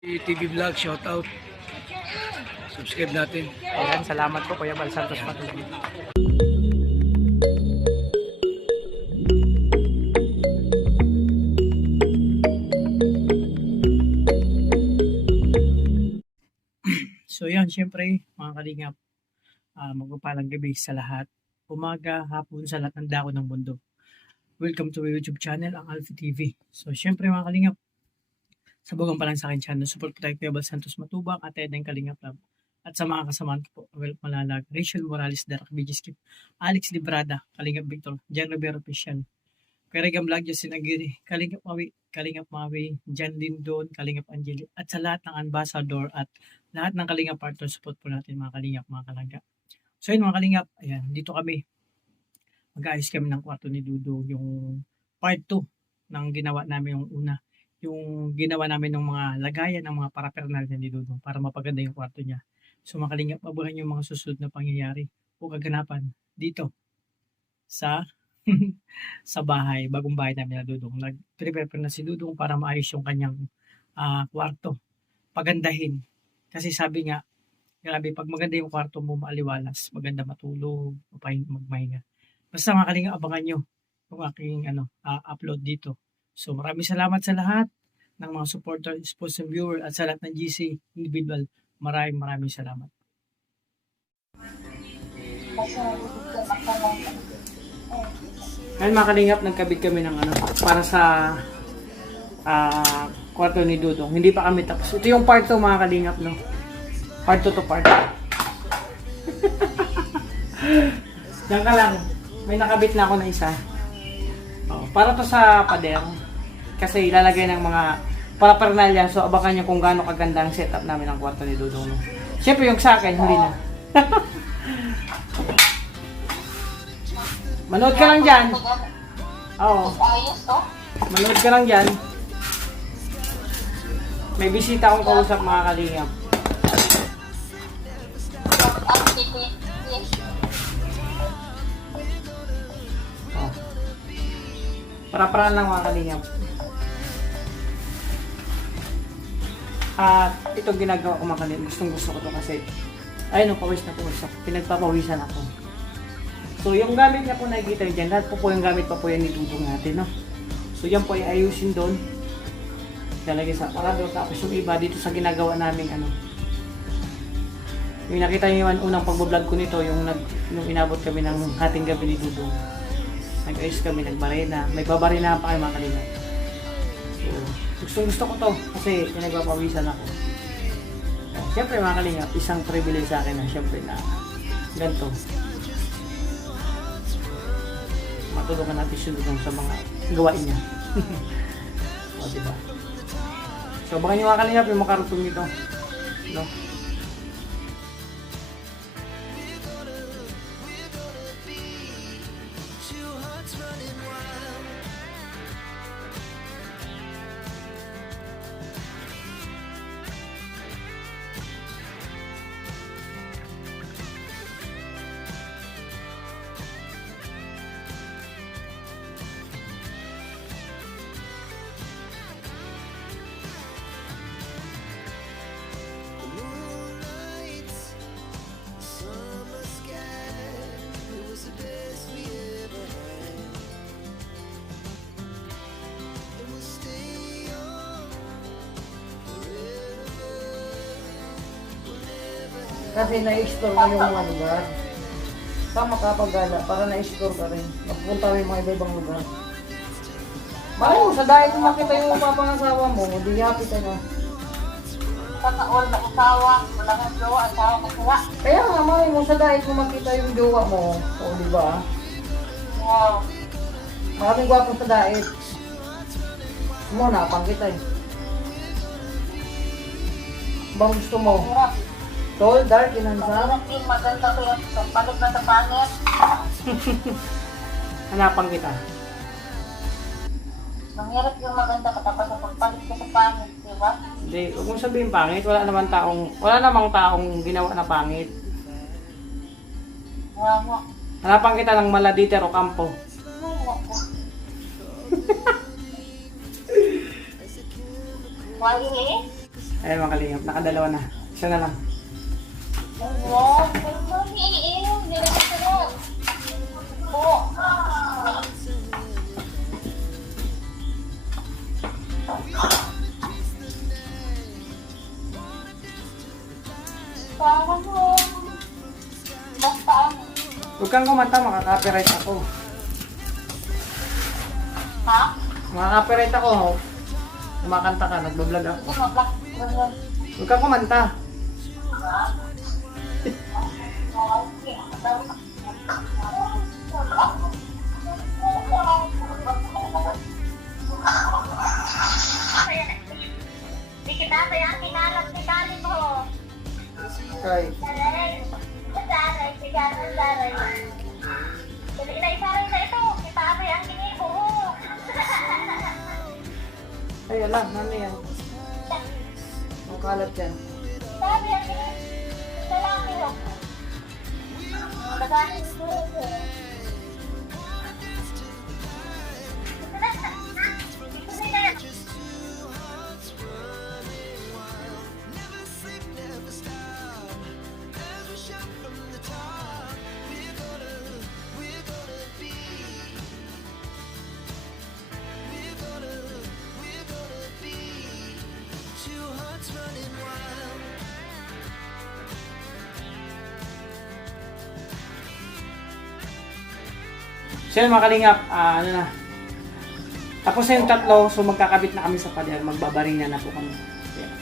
TV Vlog, shout out. Subscribe natin. Ayan, salamat po Kuya Bal Santos Matulog. So yan, syempre mga kalingap, magpapalang gabi sa lahat. Umaga, hapon sa lahat ng dako ng mundo. Welcome to my YouTube channel, ang Alpha TV. So syempre mga kalingap, sabugan pa lang sa akin channel, support ko tayo Kuya Bal Santos Matubang at Edeng Kalingap Lab. At sa mga kasamahan ko po, Well Malalag, Rachel Morales, Darak BG Alex Librada, Kalingap Victor, Jan Rivera Official, Perigam Vlog, Justin Aguirre, Kalingap Mawi, Jan Lindon, Kalingap Angeli, at sa lahat ng ambassador at lahat ng Kalingap partner, support po natin mga Kalingap, mga Kalangga. So yun mga Kalingap, ayan, dito kami, mag-aayos kami ng kwarto ni Dudo, yung part 2 ng ginawa namin yung una, yung ginawa namin ng mga lagayan ng mga paraphernalia ni Dudo para mapaganda yung kwarto niya. So mga Kalingap, abuhan yung mga susunod na pangyayari o kaganapan dito sa sa bahay, bagong bahay namin na Dudong. Nag-prepare na si Dudong para maayos yung kanyang kwarto. Pagandahin. Kasi sabi nga, grabe, pag maganda yung kwarto mo, maaliwalas, maganda matulog, magmahinga. Basta mga Kalingap, abangan nyo yung aking upload dito. So maraming salamat sa lahat ng mga supporter, sponsor, viewer at sa lahat ng GC individual. Maraming salamat. Ngayon mga Kalingap, nagkabit kami ng para sa kwarto ni Dudong. Hindi pa kami tapos. Ito yung part 2 mga Kalingap, no? Part 2 to part 2. Diyan ka lang. May nakabit na ako na isa. Para to sa pader. Kasi ilalagay ng mga paraphernalia. So abangan nyo kung gaano kaganda ang setup namin ng kwarto ni Dudong. No? Siyempre yung sa akin, huli na. Manood ka lang dyan. Oo. Manood ka lang dyan. May bisita akong kausap mga Kalingap. Oh. Para-paraan lang mga Kalingap. At ito ginagawa ko mga Kalingap. Gustong-gusto ko to kasi ayun, pawis na pawis ako. Pinagpapawisan ako. So, yung gamit niya po nakikita niyo dyan, lahat po yung gamit pa po yan ni Dudong natin, no? So, yan po ay ayusin doon. Lalagay sa parado. Tapos yung iba dito sa ginagawa namin, yung nakita niyo yung unang pag-vlog ko nito, yung nung inabot kami ng hating gabi ni Dudong. Nag-ayos kami, nagbarena. May babarena pa kayo mga Kalingap. So, gusto ko to kasi pinagpapawisan ako. Siyempre mga Kalingap, isang privilege sa akin na siyempre na ganito. Matulungan natin siya sa mga gawain niya. O, diba? So, baka nyo mga Kalingap yung makarutong nito. No? Kasi na-explore ko yung mga lugar. Saan makapagala para na-explore ka rin. Magpunta rin yung mga iba-ibang lugar. Malay mo, sa dahil kung makita yung papangasawa mo, hindi happy ka na. Sana all na asawa, wala nga jowa, asawa na sila. Kaya nga, malay mo, sa dahil kung makita yung jowa mo, o diba? Wow. Maraming gwapo sa dahil. Mo, napang kita eh. Bang gusto mo? Hirap. Tall, dark, inansa? Hirap yung maganda ko yung palit na sa pangit. Hanapan kita. Manghirap yung maganda ka tapos ang pagpalit ka sa pangit, di ba? Hindi, huwag mong sabihin pangit. Wala namang taong ginawa na pangit. Wow mo. Hanapan kita ng Maladiter o Campo. Wali eh? Ay, mga kalingap, nakadalawa na. Isa na lang. Wow, pero hindi na masarap. Po. Parang mo. Basta ano. Huwag kang kumanta, makaka-copyright ako. Ha? Makaka-copyright ako. Kumakanta ka, nagbablog ako. Ito mablak. Huwag kang kumanta. Di kita saya kinalat ni Kali mo. Okay. Saray. Saray. Sigaran saray. Jadi inaisaray na ito. Kita ay ang kinibo. Ay, alam, ano yan? Ang kalat yan. Sabi ang kinibo. Lalaki mo. Bagahin mo. So yun mga kalingap, ano na. Tapos na yung tatlo, so magkakabit na kami sa pader. Magbabaringan na po kami. Yeah.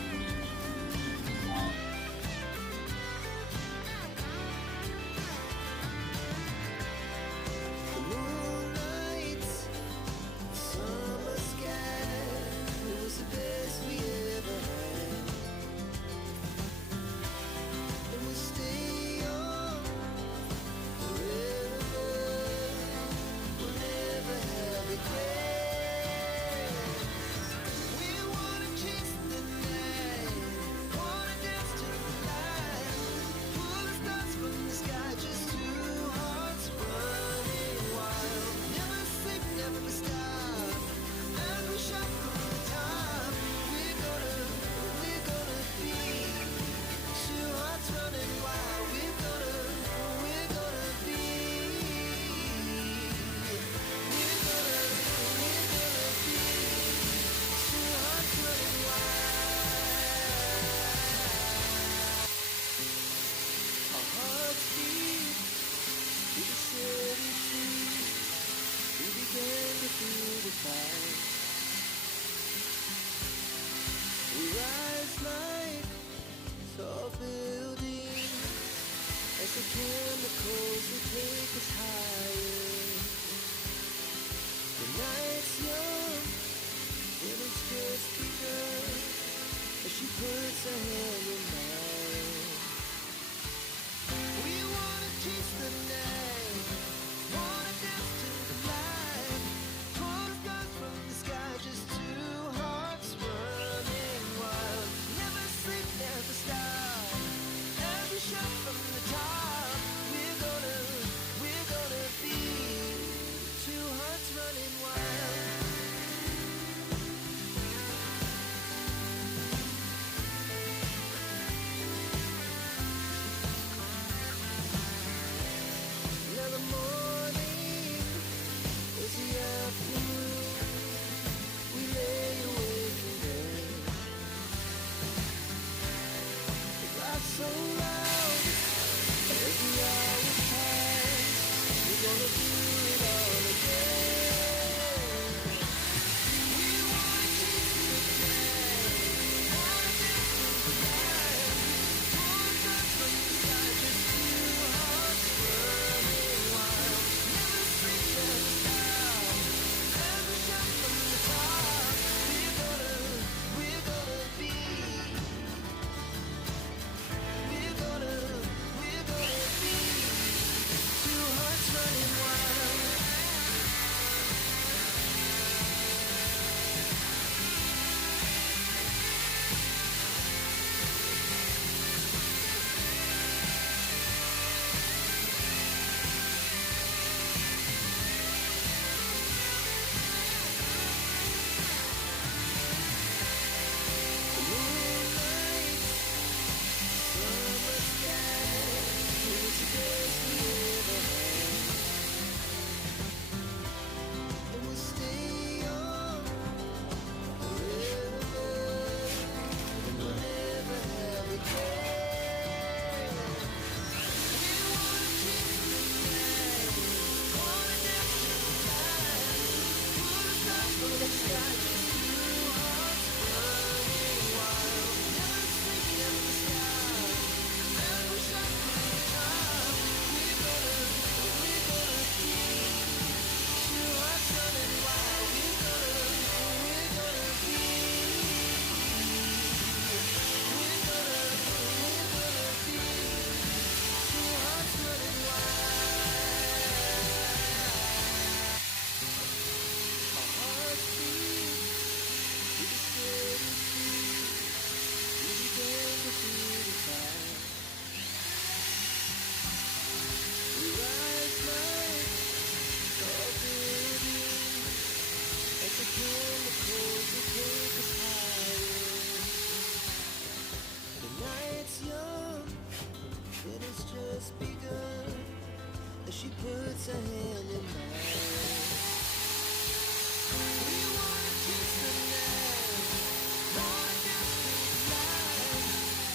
just begun as she puts her hand in mine. We wanna kiss the night, wanna dance to the light,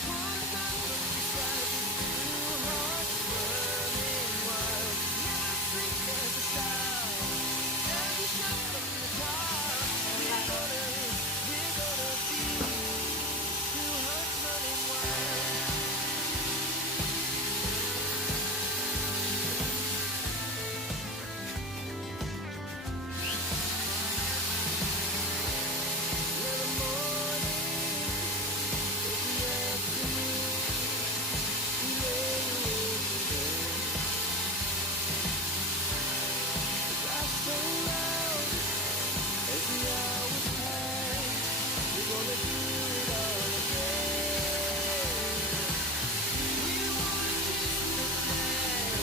wanna start from the sky, just two hearts running wild. Never sleep, never stop, every shot from the top. We're gonna be two hearts running wild. Well, the morning is the afternoon. We lay awake in bed. The glass so loud as the hours pass. We're gonna do it all again. We wanna kiss the night,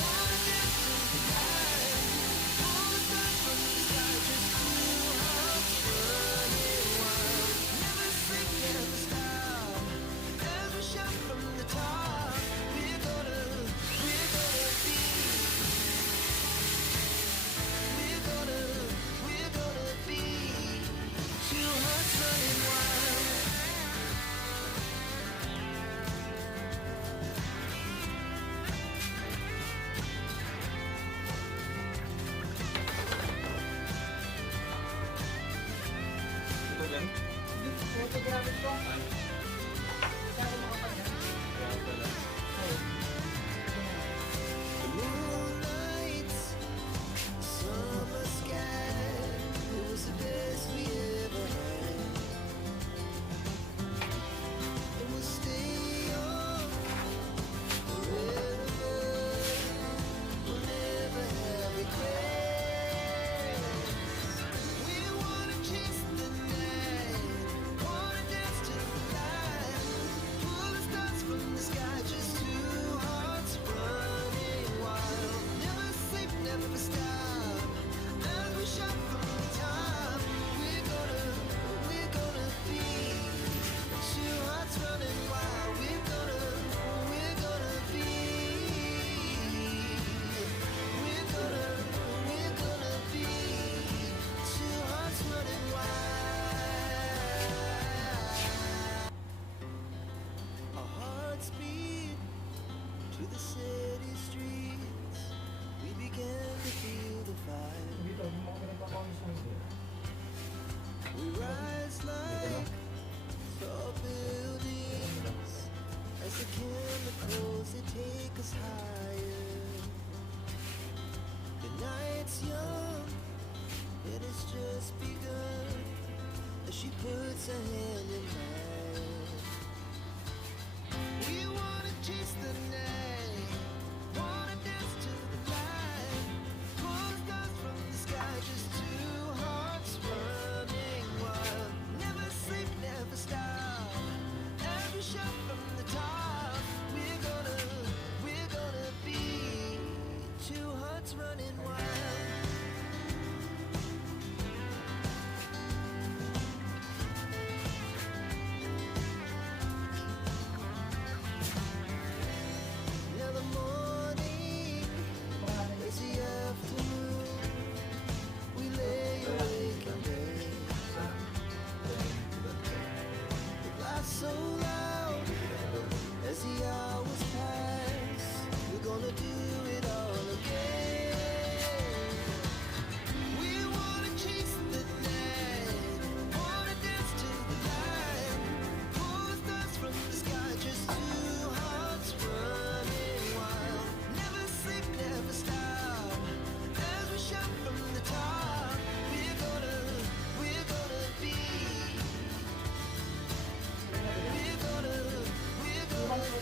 wanna dance to the light, pull the stars from the sky, just two hearts running wild. Never sleep, never stop, as we shout from the top. We're gonna be, we're gonna be two hearts running wild. The moonlight, summer sky, it was the best we ever had. And we'll stay on forever. We'll never have regrets. We wanna chase the night, wanna dance to the light, pull the stars from the sky, just two hearts running wild. Never sleep, never stop, as we shout from the top. We're gonna be two hearts running wild. We're gonna be, we're gonna be two hearts running wild. Our hearts beat to the city streets. We began to feel the fire. We rise like tall buildings as the chemicals they take us higher. The night's young and it's just begun as she puts her hand in mine. We wanna chase the night, wanna dance to the light, pull the stars from the sky, just two hearts running wild. Never sleep, never stop, every shot from the top. We're gonna be two hearts running wild. Now the morning is the afternoon. We lay awake in bed. The glass so loud as the hours pass. We're gonna do it all again. We wanna chase the night, wanna dance to the light, pull the stars from the sky, just two hearts running wild. Never sleep, never stop, as we shout from the top. We're gonna be, we're gonna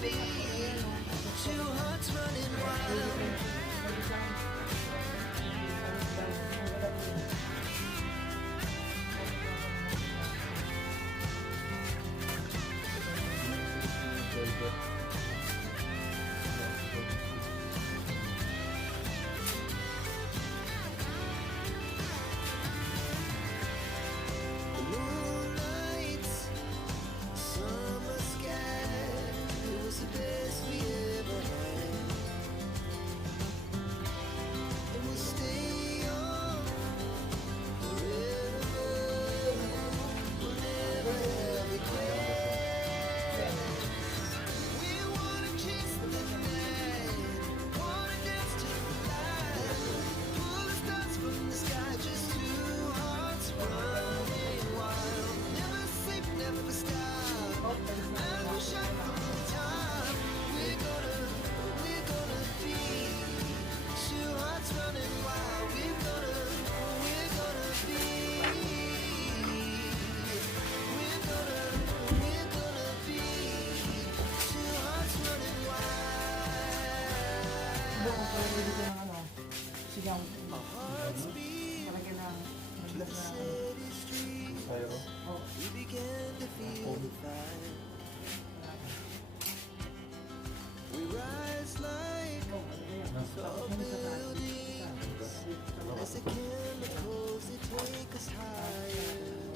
be two hearts running wild. The moonlight, summer sky, it was the best we ever had. As we shout from the top, we're gonna be two hearts running wild. We're gonna be. We're gonna be two hearts running wild. Doon ko pwede ko ng ano, sigaw. Our hearts beat Parang na, to the naglas na ano. city streets. Oh, We began to feel the fire. We rise like tall buildings as the chemicals they take us higher.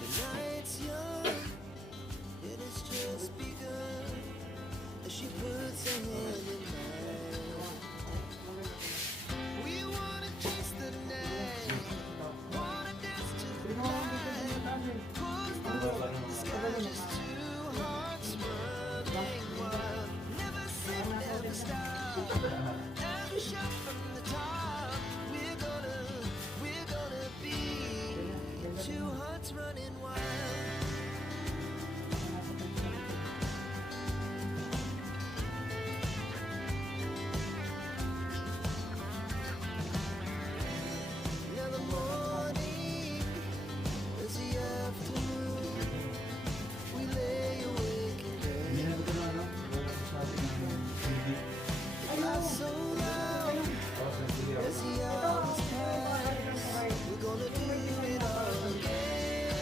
The night's young, it has just begun. As she puts her hand in mine, we wanna chase the night, wanna dance to the light. Pulls the sky, just two hearts running wild. Never sleep, never stop. As we shout from the top, we're gonna be two hearts running wild. Now the morning is the afternoon. We lay awake in bed. Fly so loud as the hours pass. We're gonna do it all again.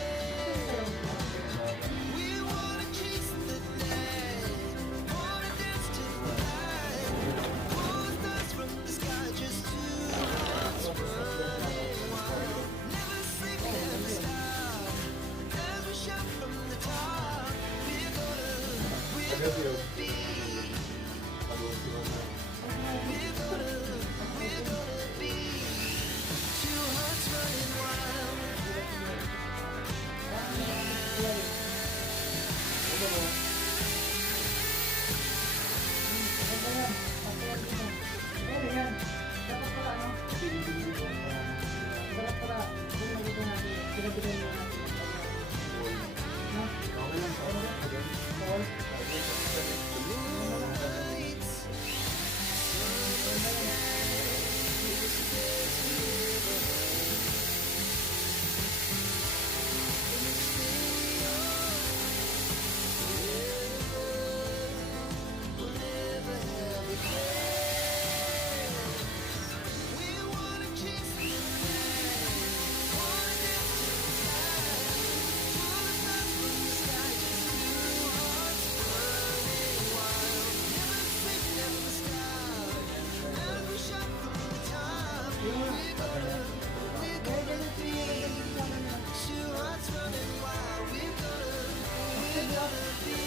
We wanna chase the night, wanna dance to the light. Pull the stars from the sky, just two hearts running wild. Never sleep, never stop. As we shout from the top, we're gonna be. We're gonna be two hearts running wild. pero yan. Dapat pala, no? Dapat pala, kung nagito natin, pinabigyan mo natin. No? Paul? Lights, we'll never have a care. We wanna chase the night, wanna dance to the light. Pull the stars from the sky, just two hearts running wild. Never sleep, never stop. As we shout from the top, we're gonna be two hearts running wild. We're gonna be.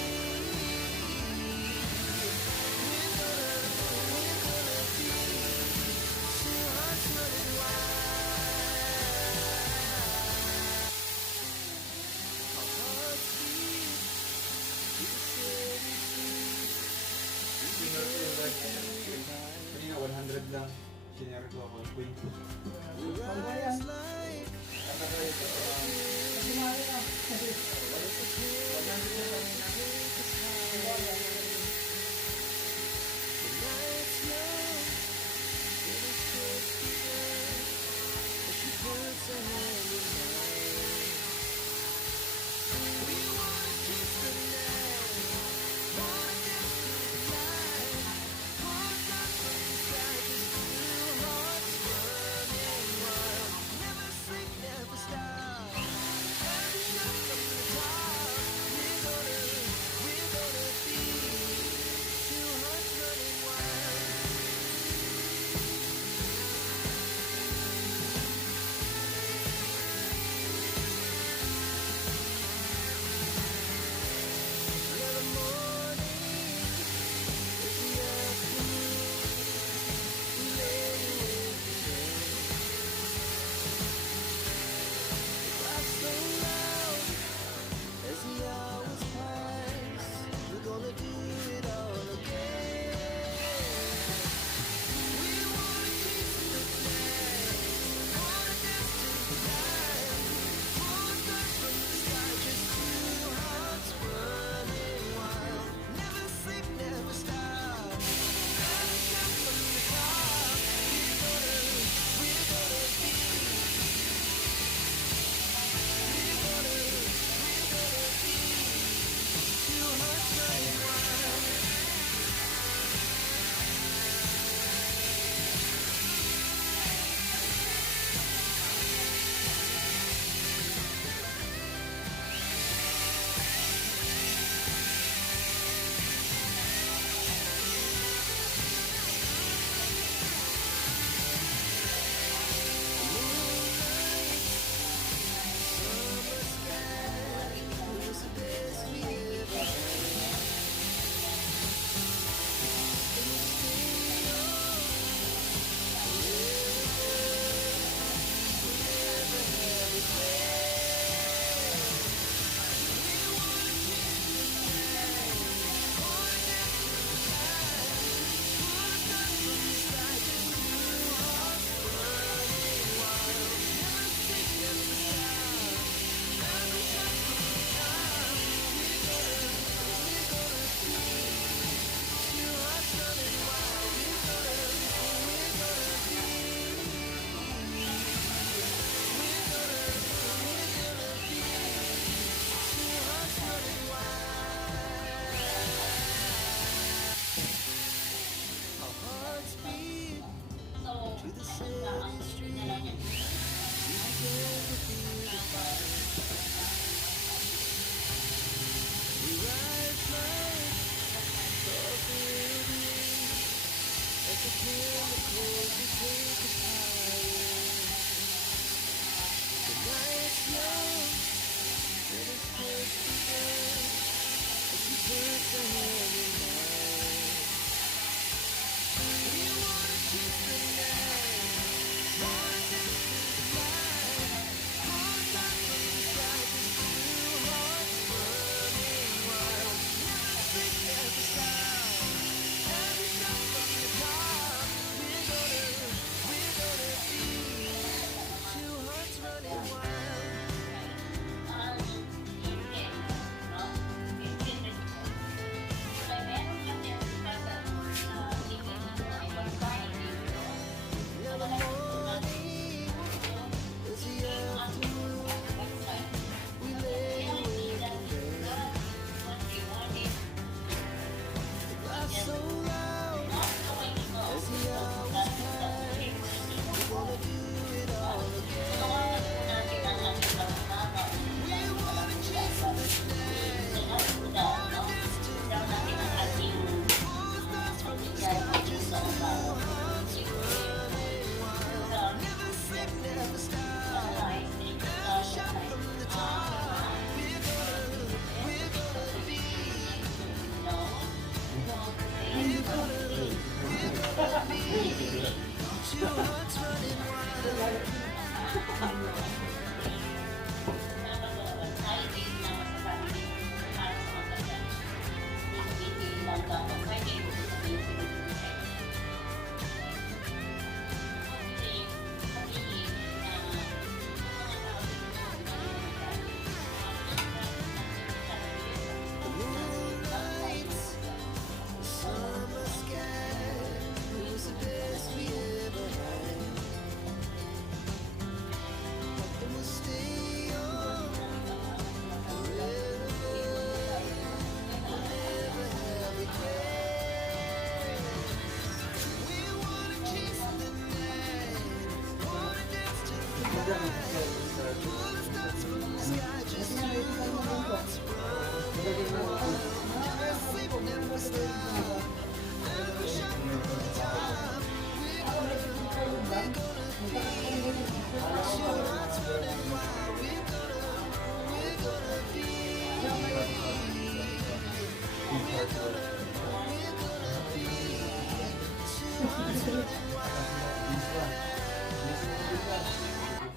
We're gonna be two hearts running wild. Our hearts beat to the city streets. Kanina 100 lang. Sinare ko ako. 20. We rise like the night's young, it has just begun. As she puts her hand in mine, we wanna chase the night, wanna dance to the light. Pull the stars from the sky, just two hearts running wild. Never sleep, never stop. As we shout from the top.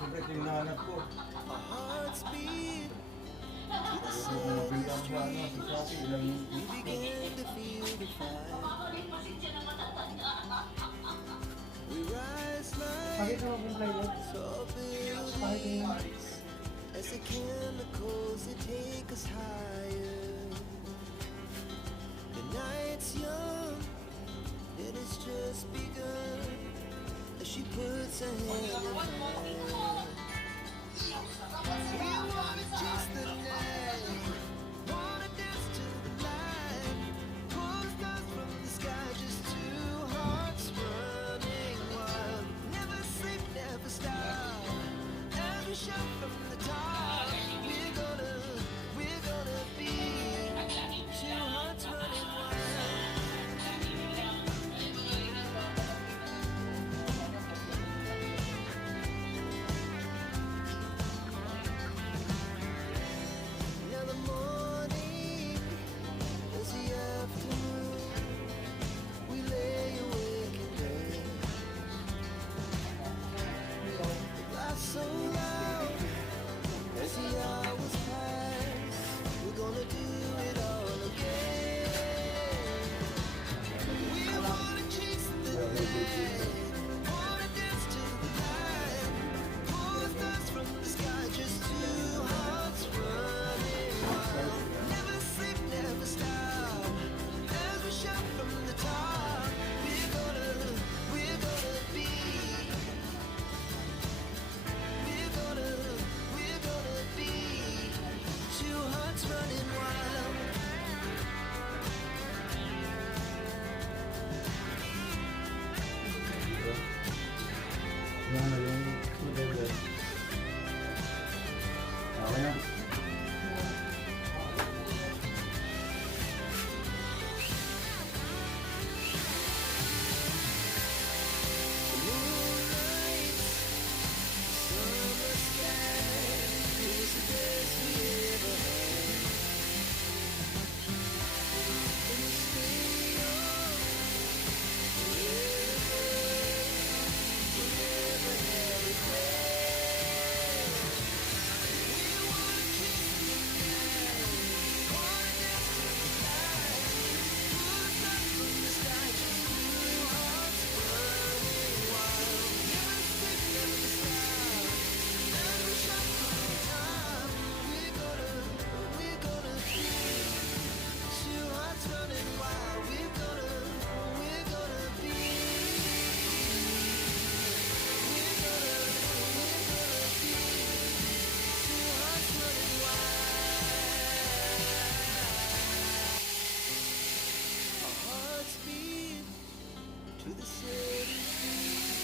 Siyempre, hinahanap ko. hearts beat Bigyan sa ano, sa Shopee, ilang we begin to feel the fire. We rise like tall buildings as the chemicals they take us higher. The night's young, it has just begun as she puts her hand in mine. We wanna chase the night, wanna dance to the light, pull the stars from the sky, just two hearts running wild. Never sleep, never stop, as we shout from the top. We're gonna be two hearts running wild. Now the morning is the afternoon. We lay awake in bed. Laugh so loud as the hours pass. We're gonna do it all again. We wanna chase the night, wanna dance to the light, pull the stars from the sky, just two hearts running wild. Never sleep, never stop, as we shout from the top. We're gonna be, we're gonna be two hearts running wild. Yan na yung level. Okay na. Moonlight, summer sky, is the best we ever had. And we stay on forever, we'll never have regret. We wanna chase the night, wanna dance to the light, pull the stars from the sky, just two hearts running wild. Never sleep, never stop, as we shout from the top. We're gonna be two hearts running wild. We're gonna be, we're gonna be two hearts running wild. Our hearts beat to the city street.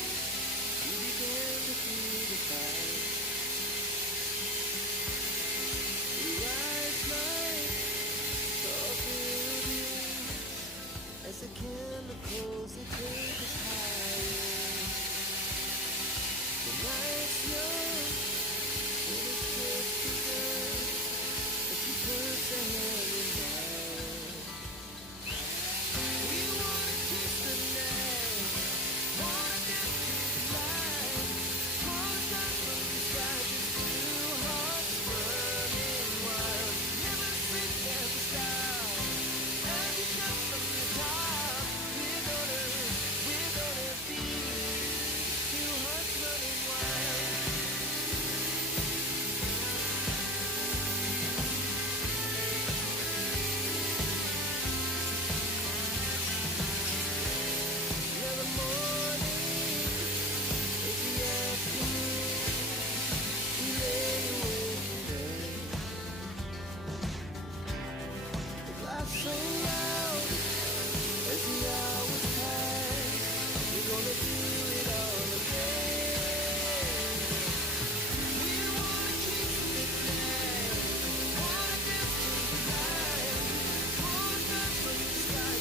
We began to feel the fight. We rise like tall buildings as the chemicals they take us higher. The night's young, it is just begun as she puts her hand in mine. We wanna chase the night, wanna dance to the light, pull the stars from the sky, just two hearts running wild. Never sleep, never stop, as we shout from the top. We're gonna be two hearts running wild. Now the morning is the afternoon. We lay awake in bed. The laughs so loud as the hours pass. We're gonna do it all again. We wanna chase the night, wanna dance to the light, pull the stars from the sky,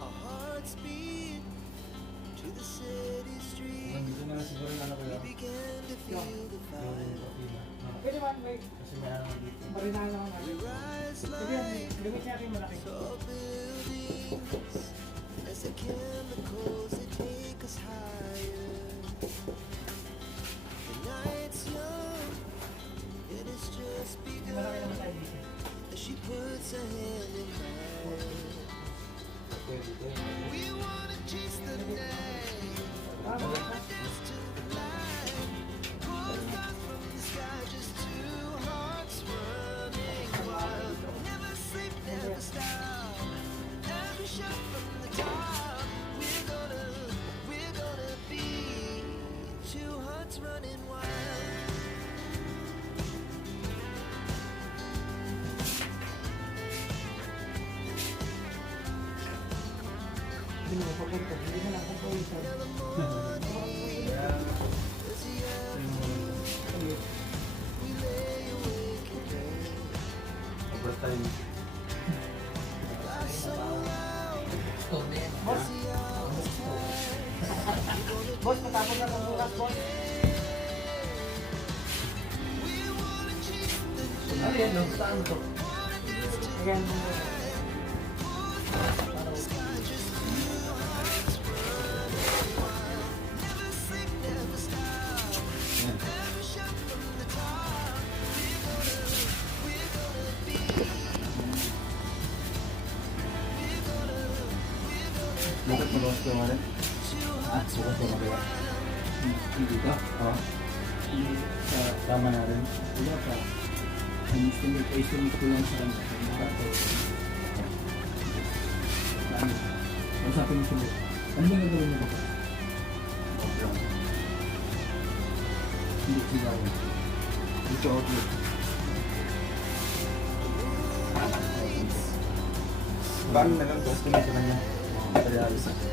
Our hearts beat to the city streets. Nandito na lang siguro yung ano ko We yun. began to feel the Yung fire. kapila. Pwede man, may Kasi may ano dito. marinahan naman natin. We rise Pwede yan, like gawin niya yung malaki. tall buildings as the chemicals they take us higher. The night's young, it has just Malaki begun. naman tayo dito. As she puts her hand in mine. Pwede ito. We wanna chase the night, dance to the light. Pull the stars from the sky, just two hearts running wild. Never sleep, never stop. Every shot from the top. We're gonna be two hearts running wild. Hindi mo papunta. Hindi mo lang papunta. Overtime. Boss. Boss, matapos na ng bukas, boss. Ano yan? No? Saan to? Ayan. Bukat mo lost ko nga rin? Bukat ko magawa. Hindi ka? Oo. Hindi sa tama na rin. Wala ka. Estimate ko lang sa kanya. Ano? Masapin mo sila. Ano ba nagawin mo ba? Hindi sila rin. Ito outlet. Paano na lang to? Estimate ko kanya. Materialis. Okay.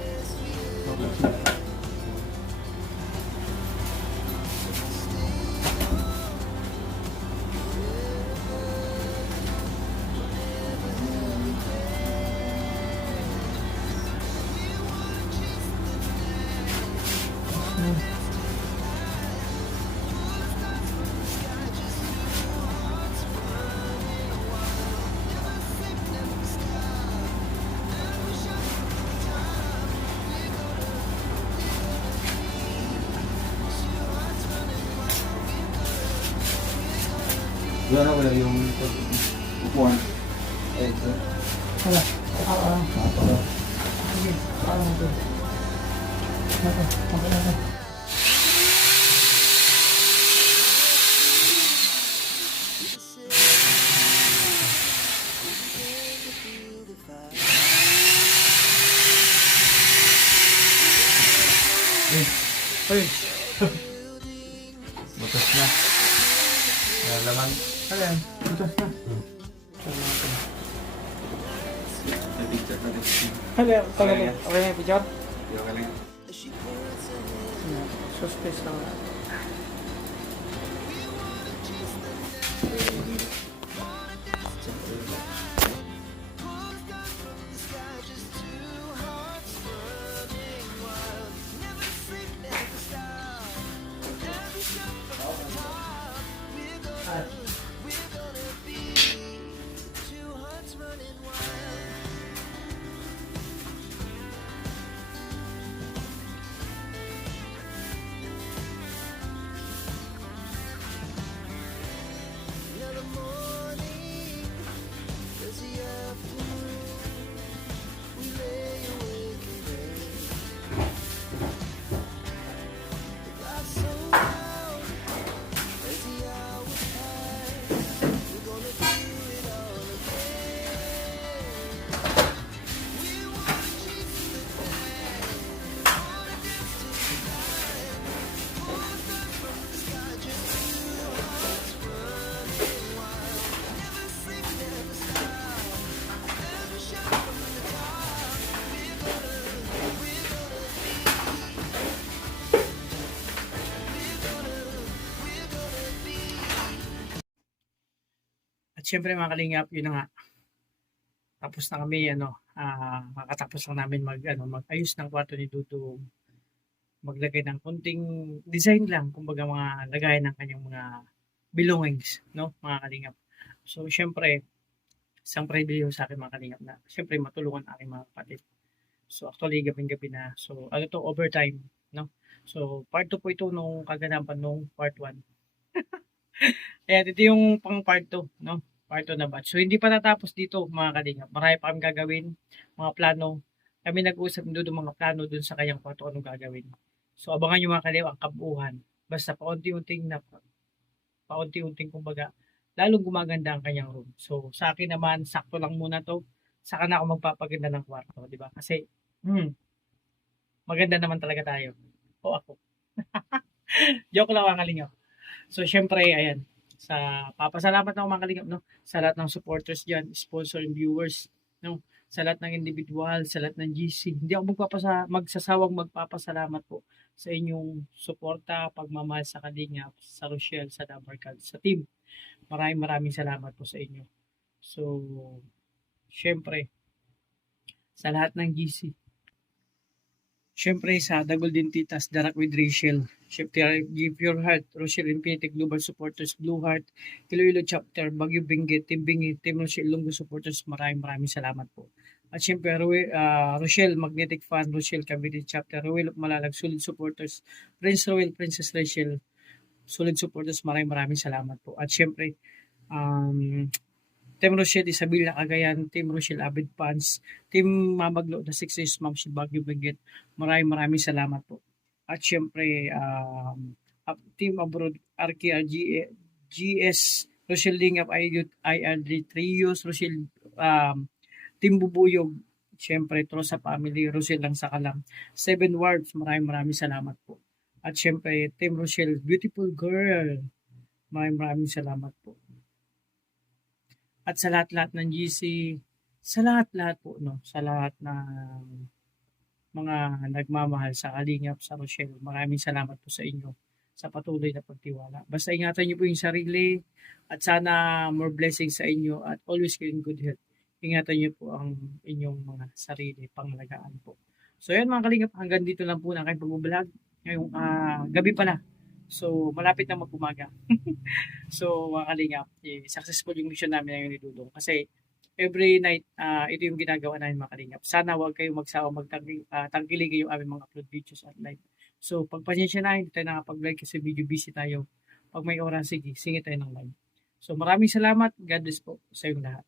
Wala wala yung upuan. Ito. Wala. Sige. Parang ito. Ito. Okay na ito. Uy. Butas na. Laman. Ayan. Butas na. Picture na din. Ayan. Okay na. Okay na yung picture? Okay lang. Suspace lang. We're gonna be two hearts running wild. Now the morning is the afternoon. We lay awake in bed. The glass so loud as the hours pass. We're gonna do it all again. We wanna chase the bag, wanna dance to the night. Pull the stars from the sky, just two hearts running wild. Never sleep, never stop. As we shout from the top, we're gonna be. At syempre mga kalingap, yun na nga. Tapos na kami, makatapos lang namin mag-ayos ng kwarto ni Dudong. Maglagay ng konting design lang, kumbaga mga lagayan ng kanyang mga belongings, no, mga kalingap. So, syempre, isang privilege sa akin mga kalingap na, syempre, matulungan aking mga kapatid. So, actually, gabing-gabi na. So, ano to, overtime, no? So, part 2 po ito nung kaganapan nung part 1. Ayan, ito yung pang part 2, no? Part 2 na batch. So, hindi pa natapos dito, mga kalingap. Marami pa kami gagawin, mga plano. Kami nag-uusap doon mga plano doon sa kanyang kwarto anong gagawin. So, abangan nyo mga kalingap ang kabuuhan. Basta paunti-unting kumbaga, lalong gumaganda ang kanyang room. So, sa akin naman, sakto lang muna to. Saka na ako magpapaganda ng kwarto, di ba? Kasi, maganda naman talaga tayo. O ako. Joke lang mga kalingap. So, syempre, ayan. Papasalamat ako mga kalingap, no? Sa lahat ng supporters dyan, sponsor and viewers, no? Sa lahat ng individual, sa lahat ng GC. Hindi ako magsasawang magpapasalamat po sa inyong suporta, pagmamahal sa kalingap, sa Rochelle, sa Dabarkad, sa team. Maraming salamat po sa inyo. So, syempre, sa lahat ng GC. Syempre, sa The Golden Titas, Darak with Rachel. Syempre, Give Your Heart, Rochelle Infinity Global Supporters, Blue Heart, Iloilo Chapter, Baguio Benguet, Team Bingi, Team Rochelle Ilonggo Supporters, maraming salamat po. At syempre, Rochelle Magnetic Fan, Rochelle Cavite Chapter, Ruel of Malalag, Solid Supporters, Prince Roel, Princess Rachel, Solid Supporters, maraming salamat po. At syempre, Team Rochelle Isabela Cagayan, Team Rochelle Avid Fans, Team Mamaglo na 6 Days Ma'am si Baguio Benguet, maraming salamat po. At syempre, Team Abroad, RKR, GS, Rochelle Lingap, IR3 Trios, Rochelle, Team Bubuyog, syempre, Trosa Family, Rochelle lang sa kalam, 7 Wards, maraming salamat po. At syempre, Team Rochelle, Beautiful Girl, maraming salamat po. At sa lahat ng GC, sa lahat po, no? Sa lahat ng mga nagmamahal sa kalingap, sa Rochelle, maraming salamat po sa inyo sa patuloy na pagtiwala. Basta ingatan niyo po yung sarili at sana more blessings sa inyo at always kayo in good health. Ingatan niyo po ang inyong mga sarili, pangalagaan po. So yan mga kalingap, hanggang dito lang po na aking pag-vlog. Ngayong gabi pala. So, malapit na mag-umaga. So, mga kalingap, successful yung mission namin ngayon ni Dudong. Kasi, every night, ito yung ginagawa namin mga kalingap. Sana huwag kayong magsawa tangkilig yung aming mga upload videos at live. So, pagpasensya na, hindi tayo nakapag-live kasi video busy tayo. Pag may oras, sige, singit tayo ng live. So, maraming salamat. God bless po sa inyong lahat.